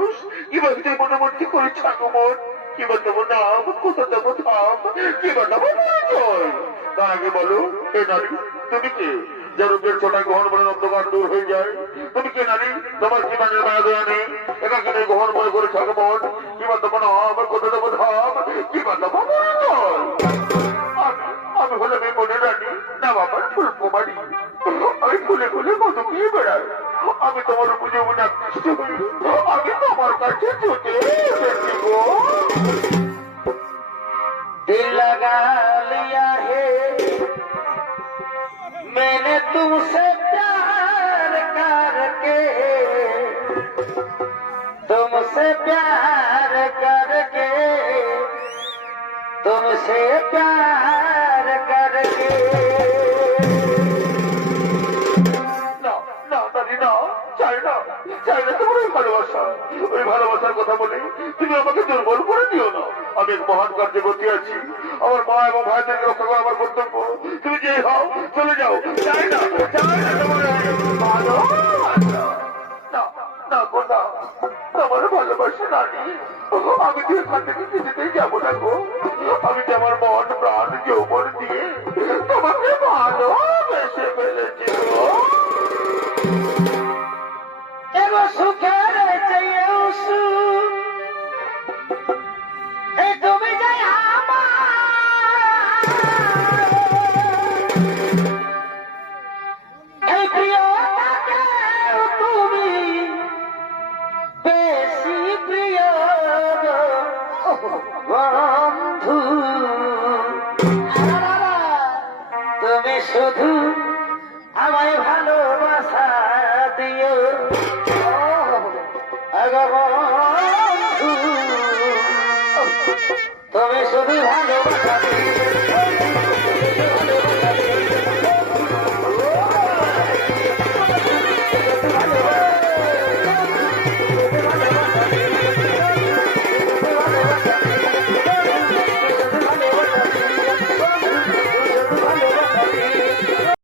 মানুষ কিবা তুই মনোমর্তি করে ছাগমন কিবা দেবো নাম কোথা দেবো ধাম কিবা দেবো পরিচয় তার আগে বলো এ নারী তুমি কে যার রূপের ছোটায় গ্রহণ বলে অন্ধকার দূর হয়ে যায় তুমি কে নারী তোমার জীবনের মায়া দেওয়া নেই একাকে গ্রহণ মনে করে ছাগমন কিবা দেবো নাম কোথা দেবো ধাম কিবা দেবো পরিচয় আমি হলাম এই মনে রানী না বাবার ফুল কুমারী আমি ফুলে ফুলে কত দিয়ে বেড়াই আমি তোমার পুজো মনে আকৃষ্ট হই আমি তোমার কাছে ছুটে এসেছি গো दिल लगा लिया है मैंने तुमसे प्यार करके तुमसे प्यार करके तुमसे प्यार करके না না দাদি না চাই না চাই না তোমার ওই ভালোবাসার কথা বলে তুমি আমাকে দুর্বল করে দিও না আমি এক মহান কার্যে গতি আছি আমার মা এবং ভাইদেরকে রক্ষা করা আমার কর্তব্য তুমি যে হও চলে যাও চাই না তোমার ভালোবাসা না না গো না তোমার ভালোবাসা নানি আমি তো এখান থেকে কিছুতেই যাবো না গো আমি যে আমার মন প্রাণ যৌবন দিয়ে তোমাকে ভালোবেসে ফেলেছি গো एगो सुखेर चाहिए उसु ए তুমি যাই আমার এই প্রিয়টাকে তুমি বেশি প্রিয় বন্ধু তুমি শুধু আমায় ভালোবাসা দিও তুমি শুধু ভালোবাসা দিও